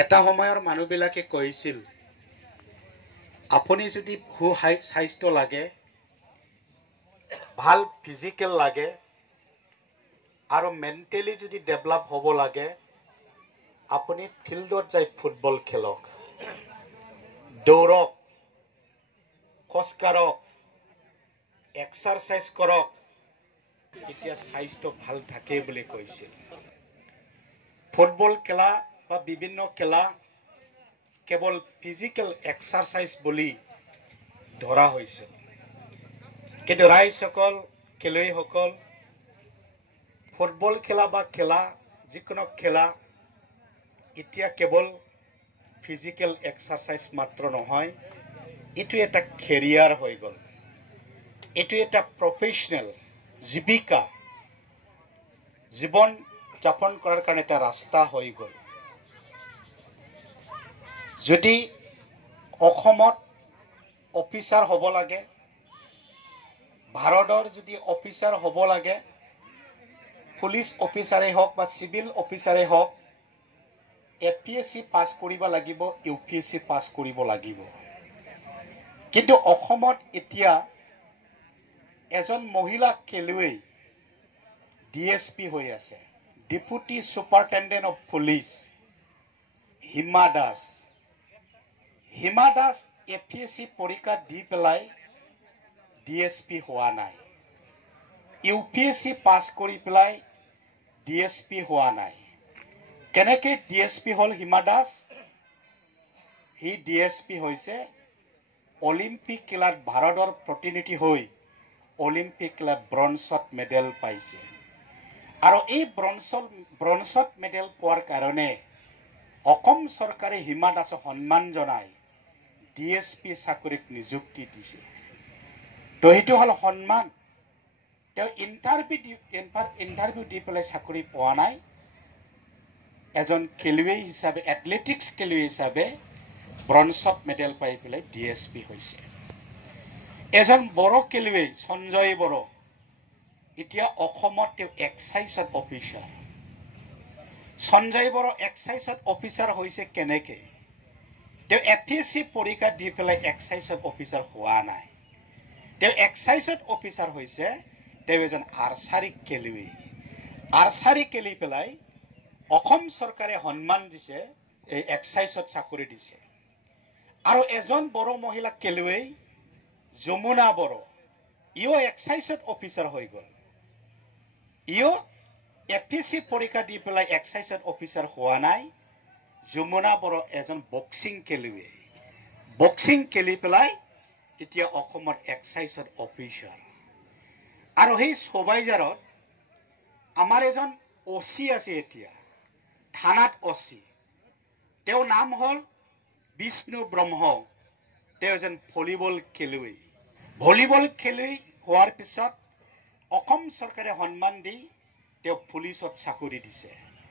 এটা সময়ৰ মানুহবিলাকে কৈছিল আপুনি যদি স্বাস্থ্য লাগে ভাল ফিজিক্যাল লাগে আৰু মেন্টালি যদি ডেভেলপ হ'ব লাগে আপুনি ফিল্ডত যাই ফুটবল খেলক দৌৰক খোজকাঢ়ক এক্সাৰসাইজ কৰক এতিয়া স্বাস্থ্য ভাল থাকে বুলি কৈছিল ফুটবল খেলা বা বিভিন্ন খেলা কেৱল ফিজিক্যাল এক্সাৰসাইজ বুলি ধৰা হৈছে কিন্তু ৰাইজসকল খেলুৱৈসকল ফুটবল খেলা বা খেলা যিকোনো খেলা এতিয়া কেৱল ফিজিক্যাল এক্সাৰসাইজ মাত্ৰ নহয় এটো এটা কেৰিয়াৰ হৈ গ'ল এটো এটা প্ৰফেশনাল জীৱিকা জীৱন যাপন কৰাৰ কাৰণে এটা ৰাস্তা হৈ গ'ল যদি অসমত অফিচাৰ হ'ব লাগে ভাৰতৰ যদি অফিচাৰ হ'ব লাগে পুলিচ অফিচাৰে হওক বা সিভিল অফিচাৰে হওক এপিএসসি পাস কৰিব লাগিব ইউপিএসসি পাস কৰিব লাগিব কিন্তু অসমত এতিয়া এজন মহিলা খেলুৱৈ ডিএসপি হৈ আছে deputy superintendent of police Hima Das APSC পৰীক্ষা দি পেলাই ডিএসপি হোৱা নাই ইউপিএসসি পাস কৰি পেলাই ডিএসপি হোৱা নাই কেনেকৈ ডিএসপি হল হিমা দাস হি ডিএসপি হৈছে অলিম্পিক খেলাত ভাৰতৰ প্ৰতিনিধি হৈ অলিম্পিক খেলাত ব্ৰঞ্জত মেডেল পাইছে আৰু এই ব্ৰঞ্জত মেডেল পোৱাৰ কাৰণে অসম চৰকাৰে হিমা দাসক সন্মান জনাই ডিএসপি চাকৰিত নিযুক্তি দিছে তো এইটো হল সন্মান তেওঁ ইন্টাৰভিউ দি পেলাই চাকৰি পোৱা নাই এজন খেলুৱৈ হিচাপে এথলেটিক্স খেলুৱৈ হিচাপে ব্ৰঞ্জত মেডেল পাই পেলাই ডিএসপি হৈছে এজন বড়ো খেলুৱৈ সঞ্জয় বড়ো এতিয়া অসমত তেওঁ এক্সাইজত অফিচাৰ সঞ্জয় বড়ো এক্সাইজত অফিচাৰ হৈছে কেনেকে তেওঁ এপিএসসি পৰীক্ষা দি পেলাই এক্সাইজত অফিচাৰ হোৱা নাই তেওঁ এক্সাইজত অফিচাৰ হৈছে তেওঁ এজন আৰ্চাৰী খেলি পেলাই অসম চৰকাৰে সন্মান দিছে এই এক্সাইজত চাকৰি দিছে আৰু এজন বড়ো মহিলা খেলুৱৈ যমুনা বড়ো ইও এক্সাইজত অফিচাৰ হৈ গ'ল ইও এপিএসসি পৰীক্ষা দি পেলাই এক্সাইজত অফিচাৰ হোৱা নাই যমুনা বড়ো এজন বক্সিং খেলি পেলাই এতিয়া অসমত এক্সাইজত অফিচাৰ আৰু সেই সবাইজাৰত আমাৰ এজন ওসি আছে এতিয়া থানাত ওসি তেওঁৰ নাম হল বিষ্ণু ব্ৰহ্ম তেওঁ এজন ভলিবল খেলুৱৈ হোৱাৰ পিছত অসম চৰকাৰে সন্মান দি তেওঁ পুলিচত চাকৰি দিছে